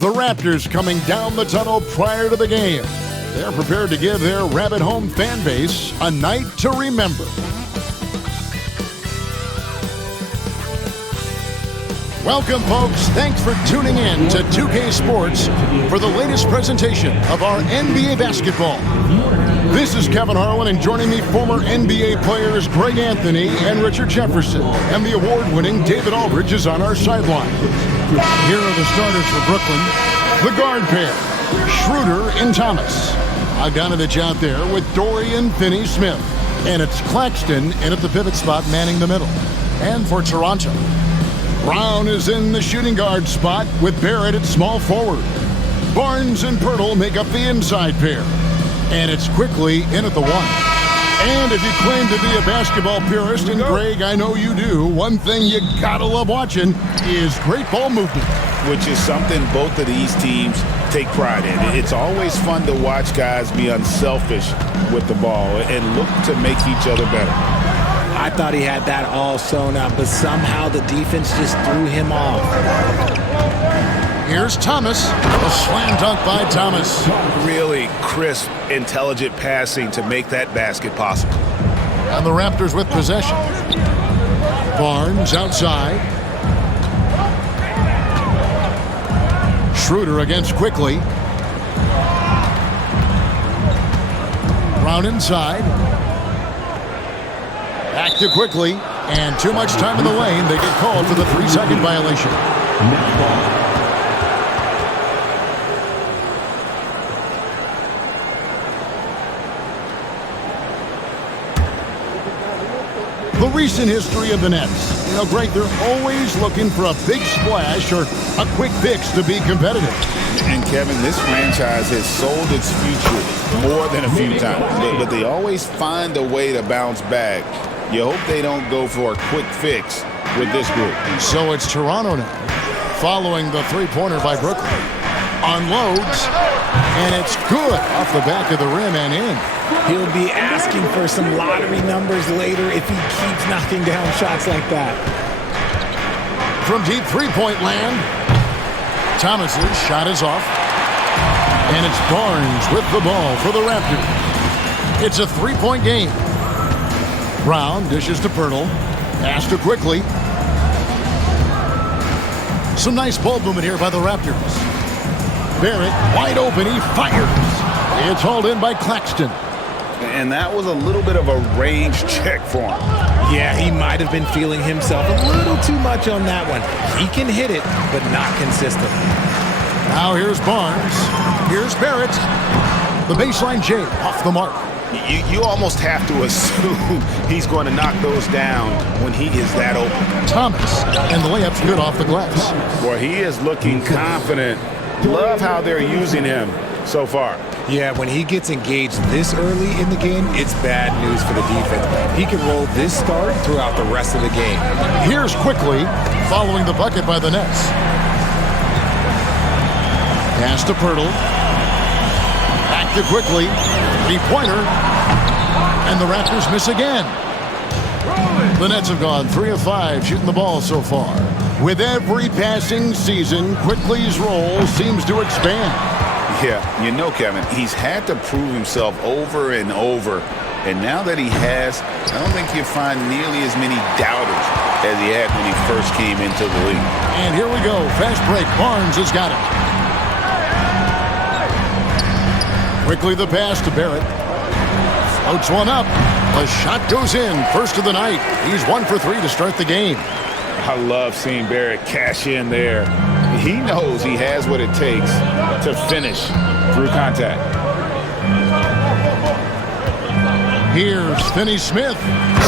The Raptors coming down the tunnel prior to the game. They're prepared to give their Rabbit Home fan base a night to remember. Welcome, folks. Thanks for tuning in to 2K Sports for the latest presentation of our NBA basketball. This is Kevin Harlan, and joining me, former NBA players Greg Anthony and Richard Jefferson. And the award-winning David Aldridge is on our sideline. Here are the starters for Brooklyn. The guard pair, Schroeder and Thomas. Bogdanovich out there with Dorian Finney-Smith. And it's Claxton in at the pivot spot, manning the middle. And for Toronto, Brown is in the shooting guard spot with Barrett at small forward. Barnes and Pirtle make up the inside pair. And it's Quickly in at the one. And if you claim to be a basketball purist, and Greg, I know you do, one thing you gotta love watching is great ball movement. Which is something both of these teams take pride in. It's always fun to watch guys be unselfish with the ball and look to make each other better. I thought he had that all sewn up, but somehow the defense just threw him off. Here's Thomas. A slam dunk by Thomas. Really crisp, intelligent passing to make that basket possible. And the Raptors with possession. Barnes outside. Schroeder against Quickly. Brown inside. Back to Quickly, and too much time in the lane. They get called for the 3-second violation. The recent history of the Nets. You know, Greg, they're always looking for a big splash or a quick fix to be competitive. And Kevin, this franchise has sold its future more than a few times, but they always find a way to bounce back. You hope they don't go for a quick fix with this group. So it's Toronto now, following the three-pointer by Brooklyn. Unloads, and it's good off the back of the rim and in. He'll be asking for some lottery numbers later if he keeps knocking down shots like that. From deep three-point land, Thomas's shot is off. And it's Barnes with the ball for the Raptors. It's a three-point game. Brown dishes to Pirtle. Pass to Quickly. Some nice ball movement here by the Raptors. Barrett wide open. He fires. It's hauled in by Claxton. And that was a little bit of a range check for him. Yeah, he might have been feeling himself a little too much on that one. He can hit it, but not consistently. Now here's Barnes. Here's Barrett. The baseline J off the mark. You almost have to assume he's going to knock those down when he is that open. Thomas, and the layup's good off the glass. Boy, he is looking confident. Love how they're using him so far. Yeah, when he gets engaged this early in the game, it's bad news for the defense. He can roll this start throughout the rest of the game. Here's Quickly, following the bucket by the Nets. Pass to Pirtle. Back to Quickly. Three-pointer. And the Raptors miss again. The Nets have gone 3 of 5 shooting the ball so far. With every passing season, Quickly's role seems to expand. Yeah, you know, Kevin, he's had to prove himself over and over. And now that he has, I don't think you find nearly as many doubters as he had when he first came into the league. And here we go. Fast break. Barnes has got it. Quickly the pass to Barrett. Floats one up. The shot goes in. First of the night. He's 1 for 3 to start the game. I love seeing Barrett cash in there. He knows he has what it takes to finish through contact. Here's Finney-Smith.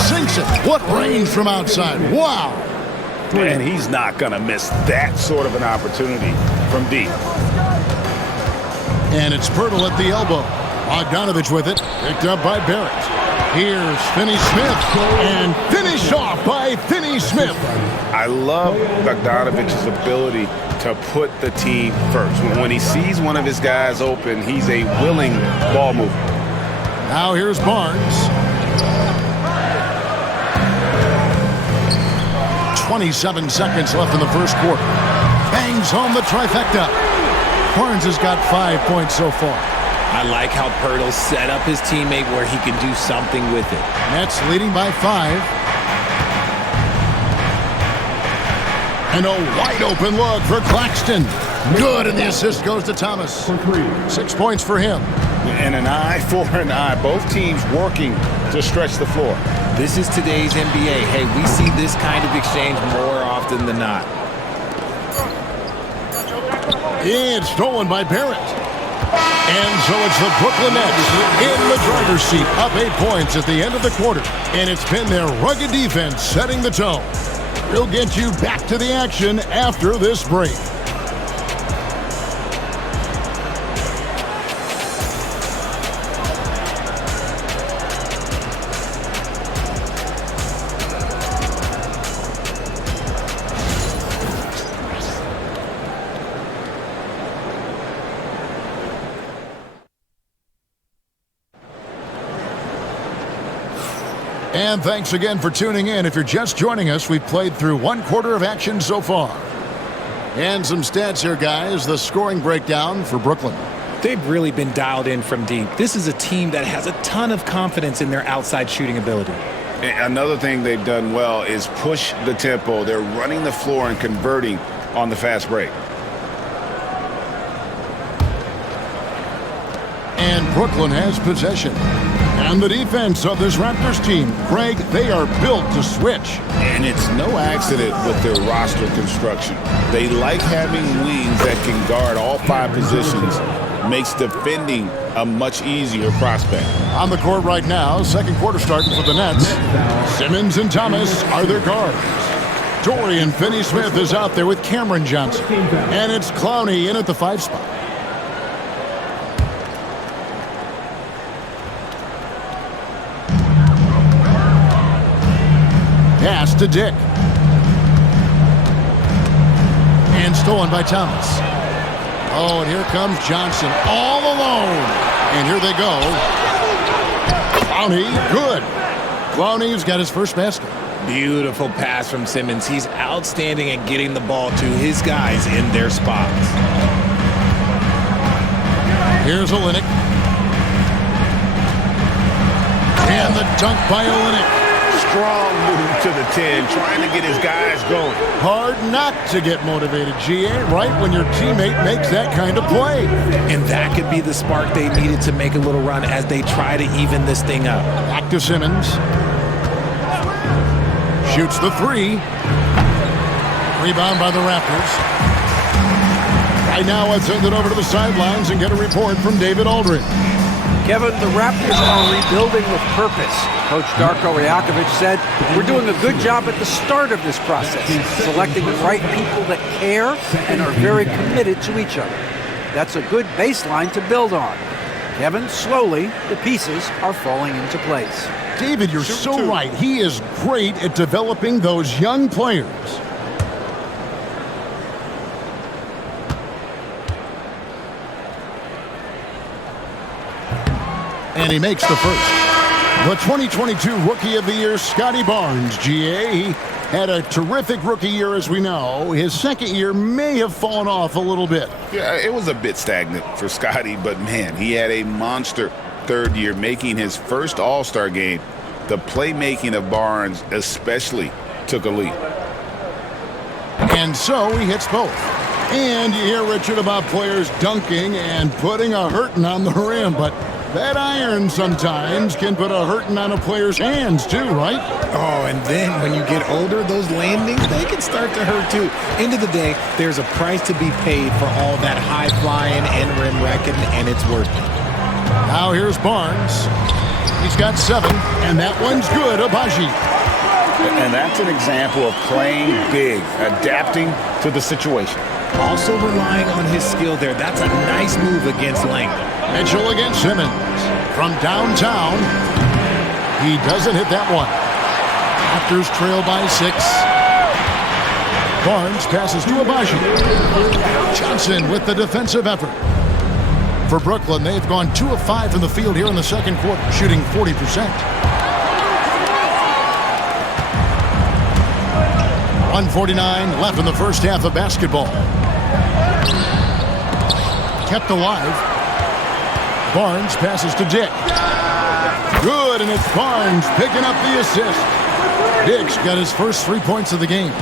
Sinks it. What range from outside. Wow. And he's not going to miss that sort of an opportunity from deep. And it's Pirtle at the elbow. Bogdanovich with it. Picked up by Barrett. Here's Finney-Smith. And finished off by Finney-Smith. I love Bogdanovich's ability to put the team first. When he sees one of his guys open, he's a willing ball mover. Now here's Barnes. 27 seconds left in the first quarter. Bangs home the trifecta. Barnes has got 5 points so far. I like how Pirtle set up his teammate where he can do something with it. Nets leading by 5. And a wide open look for Claxton. Good, and the assist goes to Thomas. 6 points for him. And an eye for an eye. Both teams working to stretch the floor. This is today's NBA. Hey, we see this kind of exchange more often than not. It's stolen by Barrett. And so it's the Brooklyn Nets in the driver's seat, up 8 points at the end of the quarter. And it's been their rugged defense setting the tone. We'll get you back to the action after this break. And thanks again for tuning in. If you're just joining us, we've played through 1 quarter of action so far. And some stats here, guys. The scoring breakdown for Brooklyn. They've really been dialed in from deep. This is a team that has a ton of confidence in their outside shooting ability. Another thing they've done well is push the tempo. They're running the floor and converting on the fast break. And Brooklyn has possession. And the defense of this Raptors team, Craig, they are built to switch. And it's no accident with their roster construction. They like having wings that can guard all 5 positions. Makes defending a much easier prospect. On the court right now, second quarter starting for the Nets. Simmons and Thomas are their guards. Dorian Finney-Smith is out there with Cameron Johnson. And it's Clowney in at the 5 spot. Pass to Dick. And stolen by Thomas. Oh, and here comes Johnson all alone. And here they go. Clowney, good. Clowney's got his first basket. Beautiful pass from Simmons. He's outstanding at getting the ball to his guys in their spots. Here's Olynyk. And the dunk by Olynyk. Strong move to the 10, trying to get his guys going. Hard not to get motivated, GA, right when your teammate makes that kind of play. And that could be the spark they needed to make a little run as they try to even this thing up. Back to Simmons. Shoots the 3. Rebound by the Raptors. Right now, let's send it over to the sidelines and get a report from David Aldridge. Kevin, the Raptors are rebuilding with purpose. Coach Darko Rajakovic said, "We're doing a good job at the start of this process, selecting the right people that care and are very committed to each other. That's a good baseline to build on. Kevin, slowly, the pieces are falling into place." David, you're so right. He is great at developing those young players. And he makes the first. The 2022 Rookie of the Year, Scotty Barnes, GA. He had a terrific rookie year, as we know. His second year may have fallen off a little bit. Yeah, it was a bit stagnant for Scotty, but man, he had a monster third year, making his first All-Star game. The playmaking of Barnes especially took a leap. And so he hits both. And you hear, Richard, about players dunking and putting a hurting on the rim, but that iron sometimes can put a hurting on a player's hands too, right? Oh, and then when you get older, those landings, they can start to hurt too. End of the day, there's a price to be paid for all that high flying and rim wrecking, and it's worth it. Now here's Barnes. He's got 7, and that one's good, Abaji. And that's an example of playing big, adapting to the situation. Also relying on his skill there. That's a nice move against length. Mitchell against Simmons. From downtown, he doesn't hit that one. Raptors trail by 6. Barnes passes to Abaji. Johnson with the defensive effort. For Brooklyn, they've gone 2 of 5 from the field here in the second quarter, shooting 40%. 1:49 left in the first half of basketball. kept alive. Barnes passes to Dick. Good, and it's Barnes picking up the assist. Dick's got his first 3 points of the game.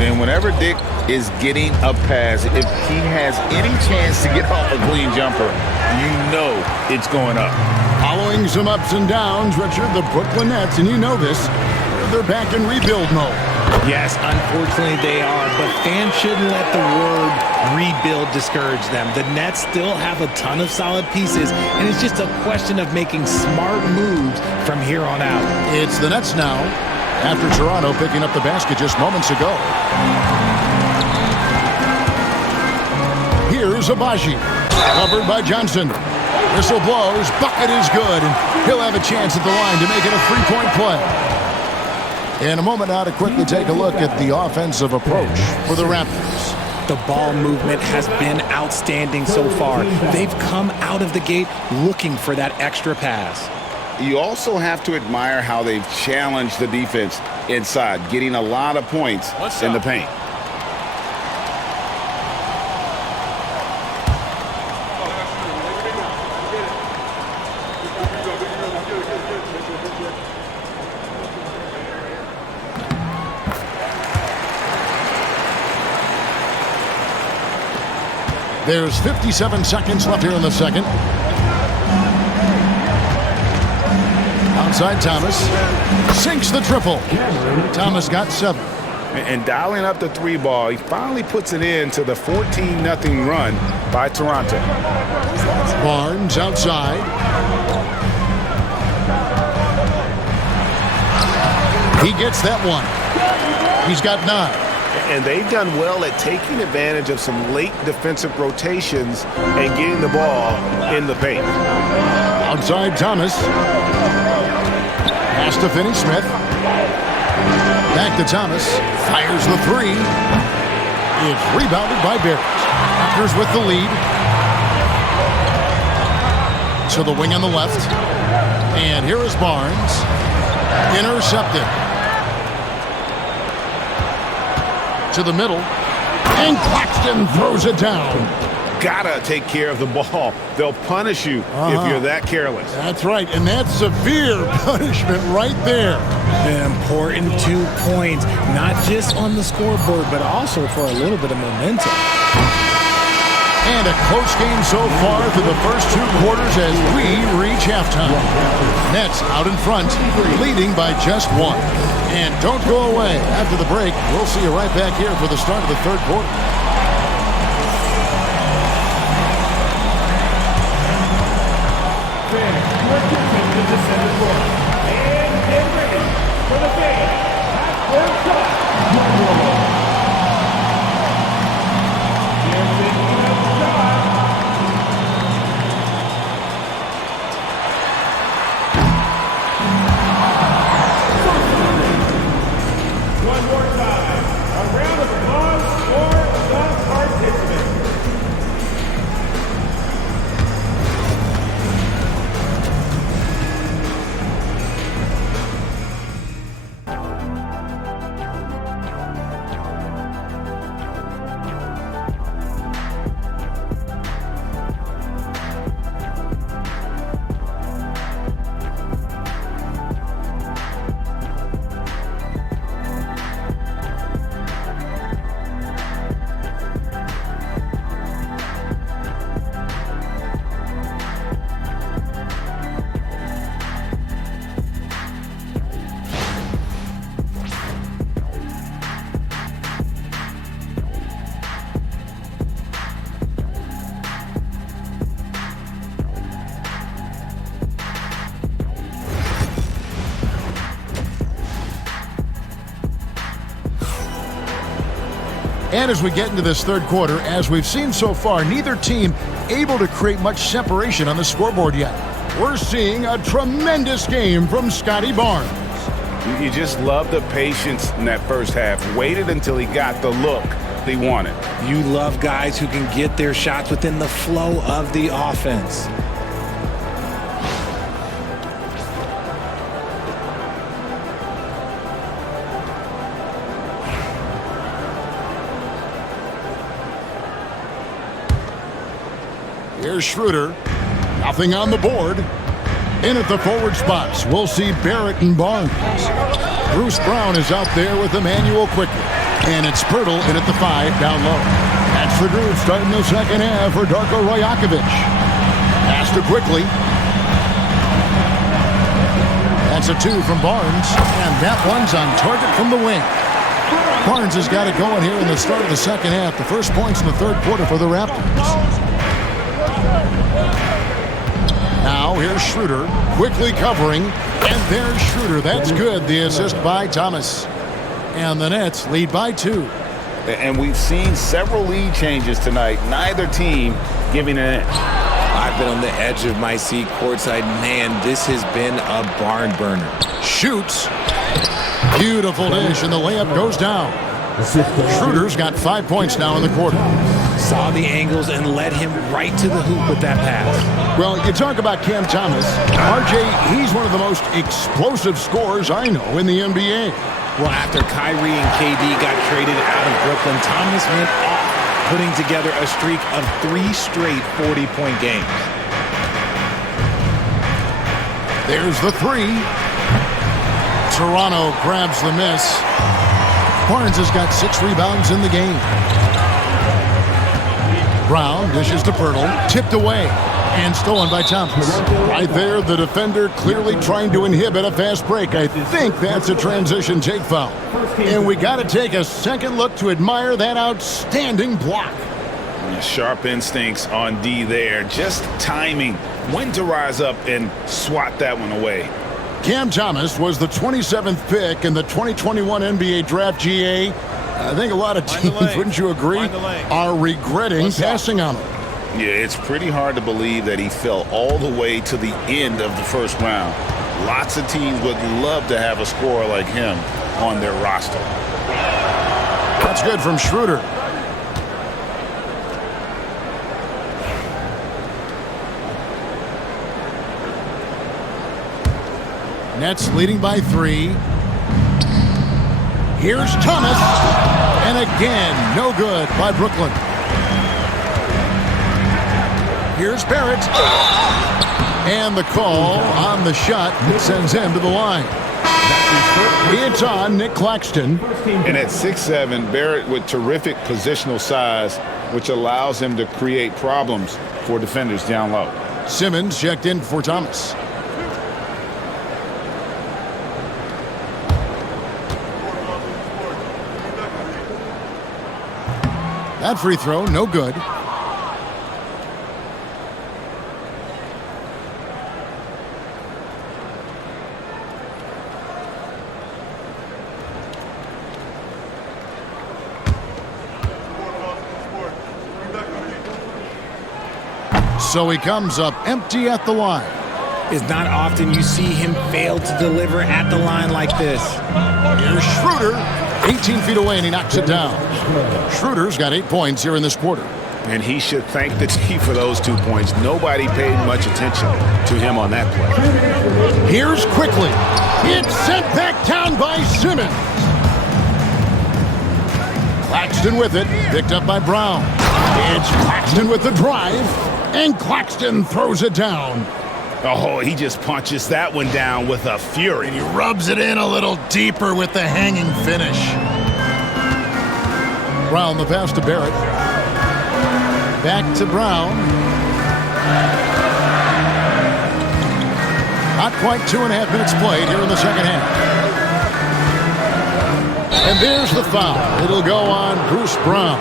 And whenever Dick is getting a pass, if he has any chance to get off a clean jumper, you know it's going up. Following some ups and downs, Richard, the Brooklyn Nets, and you know this, they're back in rebuild mode. Yes, unfortunately they are, but fans shouldn't let the word rebuild discourage them. The Nets still have a ton of solid pieces, and it's just a question of making smart moves from here on out. It's the Nets now, after Toronto picking up the basket just moments ago. Here's Abaji, covered by Johnson. Whistle blows, bucket is good, and he'll have a chance at the line to make it a three-point play. In a moment now to quickly take a look at the offensive approach for the Raptors. The ball movement has been outstanding so far. They've come out of the gate looking for that extra pass. You also have to admire how they've challenged the defense inside, getting a lot of points in the paint. There's 57 seconds left here in the second. Outside Thomas. Sinks the triple. Thomas got 7. And dialing up the three ball, he finally puts it into the 14-0 run by Toronto. Barnes outside. He gets that one. He's got 9. And they've done well at taking advantage of some late defensive rotations and getting the ball in the paint. Outside Thomas. Pass to Finney-Smith. Back to Thomas. Fires the 3. It's rebounded by Barrett. Raptors with the lead. To the wing on the left. And here is Barnes. Intercepted. To the middle, and Claxton throws it down. Gotta take care of the ball. They'll punish you if you're that careless. That's right, and that's severe punishment right there. An important 2 points, not just on the scoreboard, but also for a little bit of momentum. And a close game so far through the first 2 quarters as we reach halftime. Nets out in front, leading by just 1. And don't go away. After the break, we'll see you right back here for the start of the third quarter. And get ready for the game. Half-court shot. One more time. A round of applause for the participants. And as we get into this third quarter, as we've seen so far, neither team able to create much separation on the scoreboard yet. We're seeing a tremendous game from Scotty Barnes. You just love the patience in that first half. Waited until he got the look he wanted. You love guys who can get their shots within the flow of the offense. Here's Schroeder. Nothing on the board. In at the forward spots, we'll see Barrett and Barnes. Bruce Brown is out there with Emmanuel quickly. And it's Pirtle in at the 5 down low. That's the group starting the second half for Darko Rajakovic. Pass to quickly. That's a 2 from Barnes. And that one's on target from the wing. Barnes has got it going here in the start of the second half. The first points in the third quarter for the Raptors. Now here's Schroeder quickly covering. And there's Schroeder. That's good. The assist by Thomas. And the Nets lead by 2. And we've seen several lead changes tonight. Neither team giving an inch. I've been on the edge of my seat courtside. Man, this has been a barn burner. Shoots. Beautiful dish, and the layup goes down. Schroeder's got 5 points now in the quarter. Saw the angles and led him right to the hoop with that pass. Well, you talk about Cam Thomas. RJ, he's one of the most explosive scorers I know in the NBA. Well, after Kyrie and KD got traded out of Brooklyn, Thomas went off, putting together a streak of 3 straight 40-point games. There's the 3. Toronto grabs the miss. Barnes has got 6 rebounds in the game. Brown dishes to Pirtle, tipped away, and stolen by Thomas. Right there, the defender clearly trying to inhibit a fast break. I think that's a transition take foul. And we got to take a second look to admire that outstanding block. Sharp instincts on D there. Just timing when to rise up and swat that one away. Cam Thomas was the 27th pick in the 2021 NBA Draft. GA. I think a lot of teams, wouldn't you agree, are regretting passing on him. Yeah, it's pretty hard to believe that he fell all the way to the end of the first round. Lots of teams would love to have a scorer like him on their roster. That's good from Schroeder. Nets leading by 3. Here's Thomas. And again, no good by Brooklyn. Here's Barrett. And the call on the shot sends him to the line. It's on Nick Claxton. And at 6'7", Barrett with terrific positional size, which allows him to create problems for defenders down low. Simmons checked in for Thomas. That free throw, no good. So he comes up empty at the line. It's not often you see him fail to deliver at the line like this. Here's Schroeder, 18 feet away, and he knocks it down. Schroeder's got 8 points here in this quarter. And he should thank the team for those 2 points. Nobody paid much attention to him on that play. Here's quickly. It's sent back down by Simmons. Claxton with it, picked up by Brown. It's Claxton with the drive, and Claxton throws it down. Oh, he just punches that one down with a fury. And he rubs it in a little deeper with the hanging finish. Brown the pass to Barrett. Back to Brown. Not quite 2.5 minutes played here in the second half. And there's the foul. It'll go on Bruce Brown.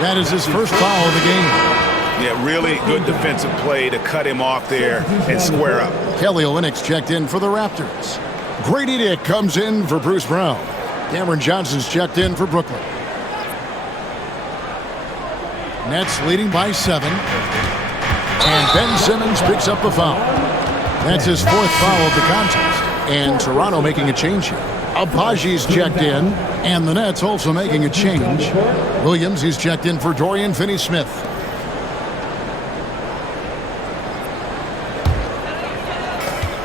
That is his first foul of the game. Yeah, really good defensive play to cut him off there and square up. Kelly Olynyk's checked in for the Raptors. Grady Dick comes in for Bruce Brown. Cameron Johnson's checked in for Brooklyn. Nets leading by 7. And Ben Simmons picks up the foul. That's his 4th foul of the contest. And Toronto making a change here. Abaji's checked in. And the Nets also making a change. Williams, he's checked in for Dorian Finney-Smith.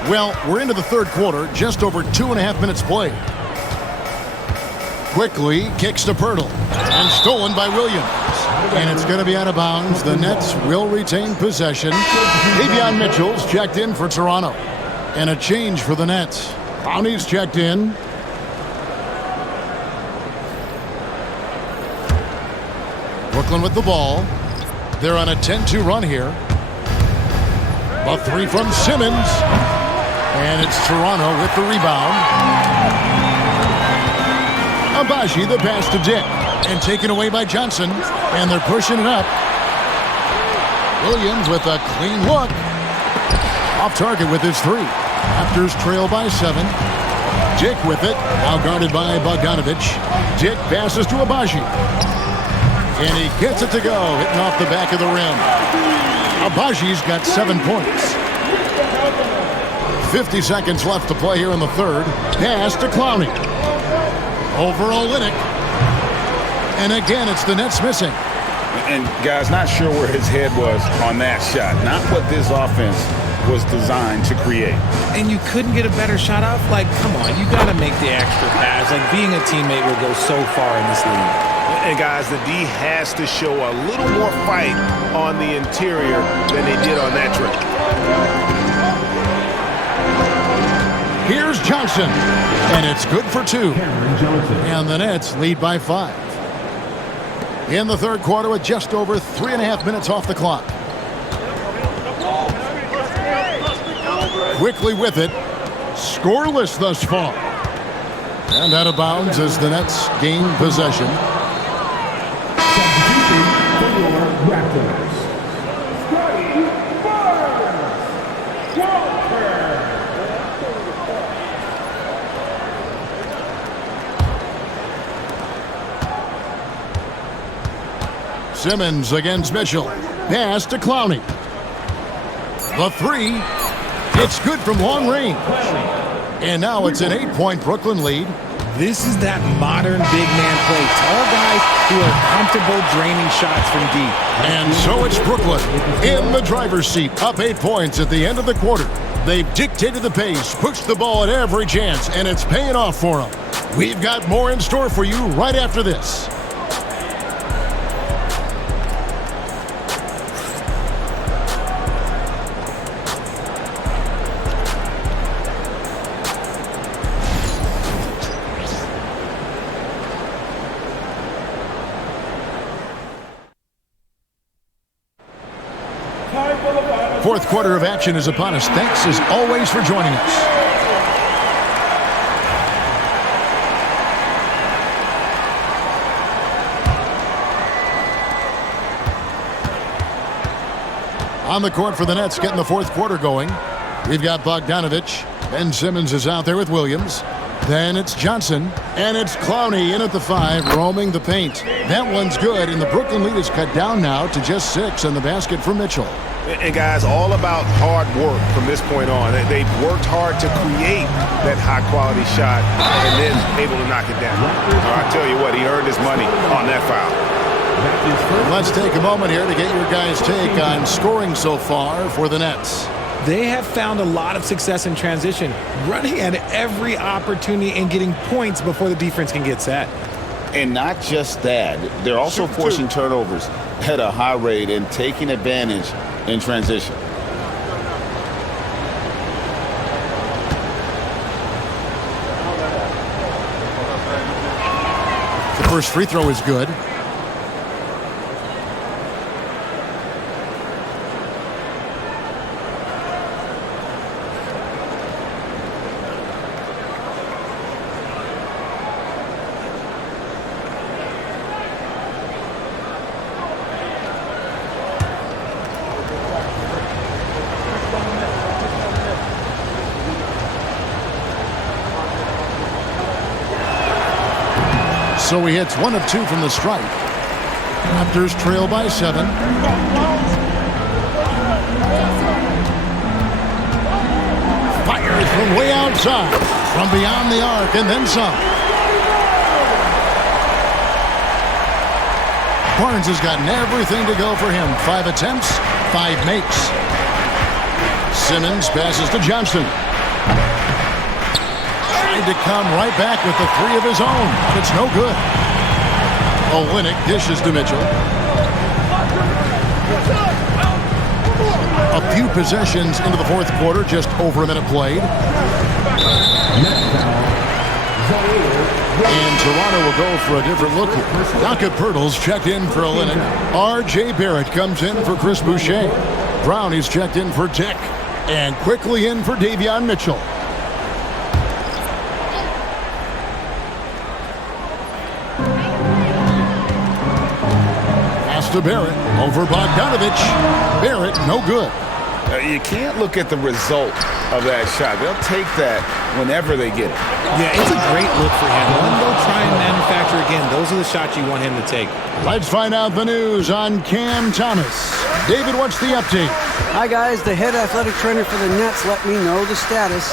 Well, we're into the third quarter, just over 2.5 minutes played. Quickly kicks to Pirtle, and stolen by Williams. And it's going to be out of bounds. The Nets will retain possession. Davion Mitchell's checked in for Toronto. And a change for the Nets. Clowney's checked in. Brooklyn with the ball. They're on a 10-2 run here. A three from Simmons. And it's Toronto with the rebound. Abaji, the pass to Dick. And taken away by Johnson. And they're pushing it up. Williams with a clean look. Off target with his three. Raptors trail by 7. Dick with it. Now guarded by Bogdanovich. Dick passes to Abaji. And he gets it to go. Hitting off the back of the rim. Abaji's got 7 points. 50 seconds left to play here in the third. Pass to Clowney. Over Olynyk. And again, it's the Nets missing. And guys, not sure where his head was on that shot. Not what this offense was designed to create. And you couldn't get a better shot off? Like, come on, you got to make the extra pass. Like, being a teammate will go so far in this league. And guys, the D has to show a little more fight on the interior than they did on that trip. Here's Johnson. And it's good for 2. And the Nets lead by 5. In the third quarter with just over 3.5 minutes off the clock. Quickly with it. Scoreless thus far. And out of bounds as the Nets gain possession. Simmons against Mitchell. Pass to Clowney. The three. It's good from long range. And now it's an 8-point Brooklyn lead. This is that modern big man play. Tall guys who are comfortable draining shots from deep. And so it's Brooklyn in the driver's seat, up 8 points at the end of the quarter. They've dictated the pace, pushed the ball at every chance, and it's paying off for them. We've got more in store for you right after this. Fourth quarter of action is upon us. Thanks as always for joining us. On the court for the Nets, getting the fourth quarter going. We've got Bogdanovich. Ben Simmons is out there with Williams. Then it's Johnson. And it's Clowney in at the 5, roaming the paint. That one's good, and the Brooklyn lead is cut down now to just 6 on the basket for Mitchell. And guys, all about hard work from this point on. They've worked hard to create that high-quality shot and then able to knock it down. I tell you what, he earned his money on that foul. Let's take a moment here to get your guys' take on scoring so far for the Nets. They have found a lot of success in transition, running at every opportunity and getting points before the defense can get set. And not just that, they're also forcing turnovers at a high rate and taking advantage in transition. The first free throw is good. So he hits 1 of 2 from the stripe. Raptors trail by 7. Fires from way outside, from beyond the arc, and then some. Barnes has gotten everything to go for him. 5 attempts, 5 makes. Simmons passes to Johnson. To come right back with the 3 of his own, but it's no good. Olynyk dishes to Mitchell. A few possessions into the fourth quarter, just over a minute played. And Toronto will go for a different look here. Donka Pirtle's checked in for Olynyk. R.J. Barrett comes in for Chris Boucher. Brown is checked in for Tech. And quickly in for Davion Mitchell. Pass to Barrett. Over Bogdanovich. Barrett, no good. You can't look at the result of that shot. They'll take that whenever they get it. Yeah, it's a great look for him. Let him go try and manufacture again. Those are the shots you want him to take. Let's find out the news on Cam Thomas. David, what's the update? Hi, guys. The head athletic trainer for the Nets let me know the status.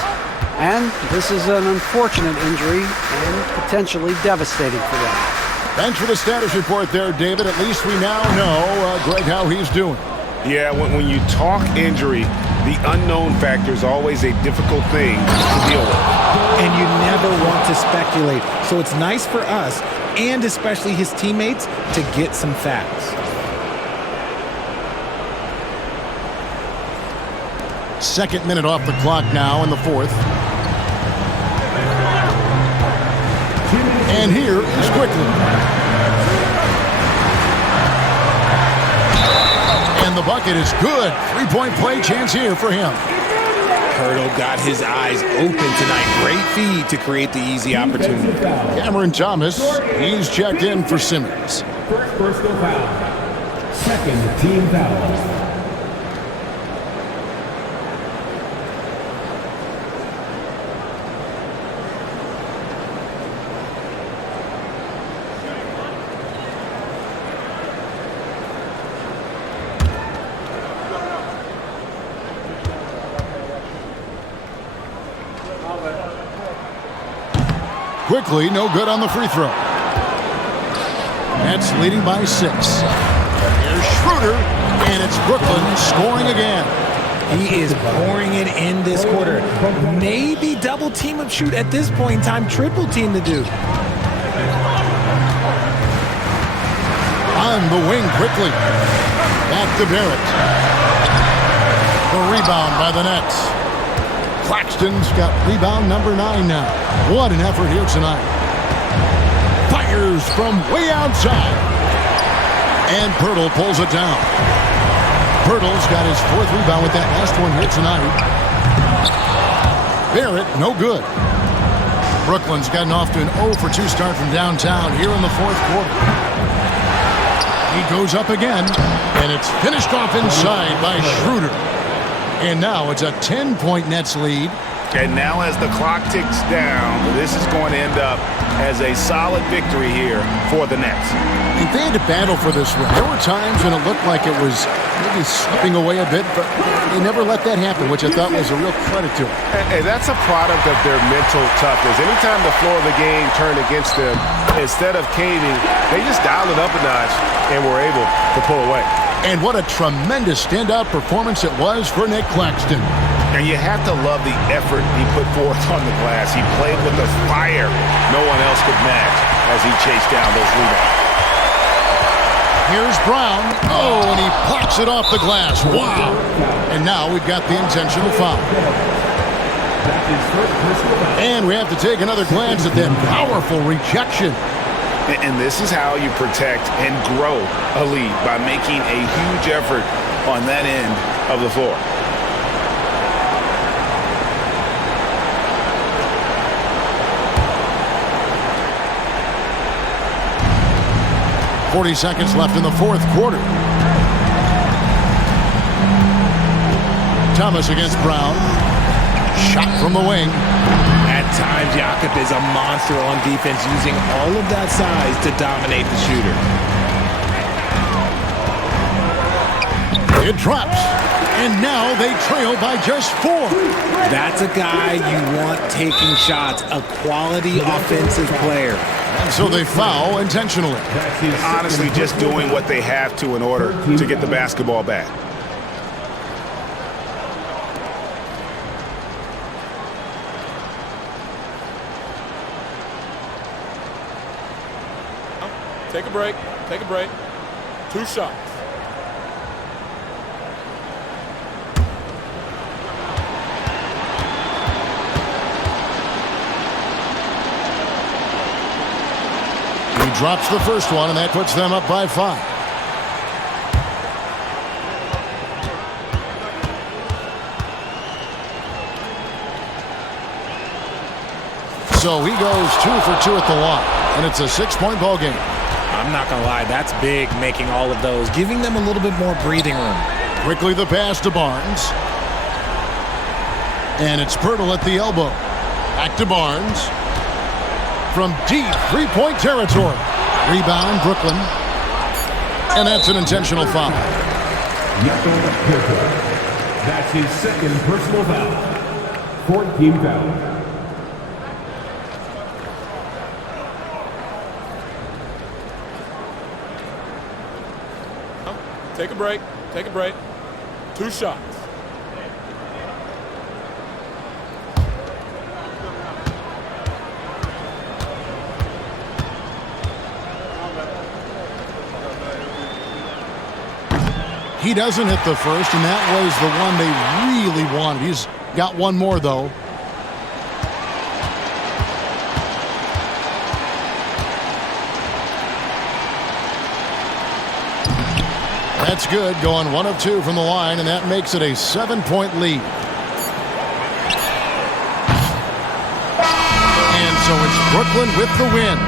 And this is an unfortunate injury and potentially devastating for them. Thanks for the status report there, David. At least we now know, Greg, how he's doing. Yeah, when you talk injury, the unknown factor is always a difficult thing to deal with. And you never want to speculate. So it's nice for us, and especially his teammates, to get some facts. Second minute off the clock now in the fourth. And here is Quickly. And the bucket is good. Three-point play chance here for him. Pirtle got his eyes open tonight. Great feed to create the easy opportunity. Cameron Thomas, he's checked in for Simmons. First personal foul. Second team foul. Quickly, no good on the free throw. Nets leading by 6. Here's Schroeder, and it's Brooklyn scoring again. He is pouring it in this quarter. Maybe double team him shoot at this point in time, triple team to do. On the wing quickly. Back to Barrett. The rebound by the Nets. Claxton's got rebound number 9 now. What an effort here tonight. Fires from way outside. And Pirtle pulls it down. Pirtle's got his 4th rebound with that last one here tonight. Barrett, no good. Brooklyn's gotten off to an 0 for 2 start from downtown here in the 4th quarter. He goes up again, and it's finished off inside by Schroeder. And now it's a 10-point Nets lead. And now as the clock ticks down, this is going to end up as a solid victory here for the Nets. And they had to battle for this win. There were times when it looked like it was maybe slipping away a bit, but they never let that happen, which I thought was a real credit to them. And that's a product of their mental toughness. Anytime the floor of the game turned against them, instead of caving, they just dialed it up a notch and were able to pull away. And what a tremendous standout performance it was for Nick Claxton. And you have to love the effort he put forth on the glass. He played with a fire no one else could match as he chased down those rebounds. Here's Brown. Oh, and he pops it off the glass. Wow. And now we've got the intentional foul. And we have to take another glance at that powerful rejection. And this is how you protect and grow a lead, by making a huge effort on that end of the floor. .40 seconds left in the 4th quarter. Thomas against Brown. Shot from the wing. At times, Jakob is a monster on defense, using all of that size to dominate the shooter. It drops. And now they trail by just 4. That's a guy you want taking shots, a quality offensive player. And so they foul intentionally. Honestly, just doing what they have to in order to get the basketball back. Take a break. Take a break. 2 shots. Drops the first one, and that puts them up by 5. So he goes 2 for 2 at the line, and it's a 6-point ball game. I'm not going to lie, that's big, making all of those, giving them a little bit more breathing room. Quickly the pass to Barnes. And it's Pirtle at the elbow. Back to Barnes. From deep 3-point territory. Rebound, Brooklyn. And that's an intentional foul. That's his second personal foul. 14 foul. Take a break. Take a break. 2 shots. He doesn't hit the first, and that was the one they really wanted. He's got one more, though. That's good, going 1 of 2 from the line, and that makes it a 7-point lead. And so it's Brooklyn with the win.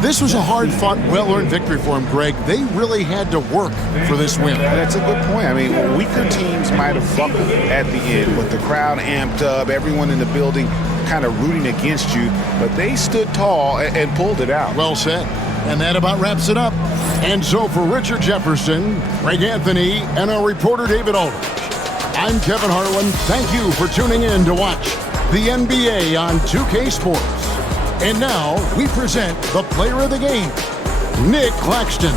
This was a hard-fought, well-earned victory for him, Greg. They really had to work for this win. That's a good point. I mean, weaker teams might have buckled at the end, with the crowd amped up, everyone in the building kind of rooting against you, but they stood tall and pulled it out. Well said. And that about wraps it up. And so for Richard Jefferson, Greg Anthony, and our reporter David Aldridge, I'm Kevin Harlan. Thank you for tuning in to watch the NBA on 2K Sports. And now we present the player of the game, Nick Claxton.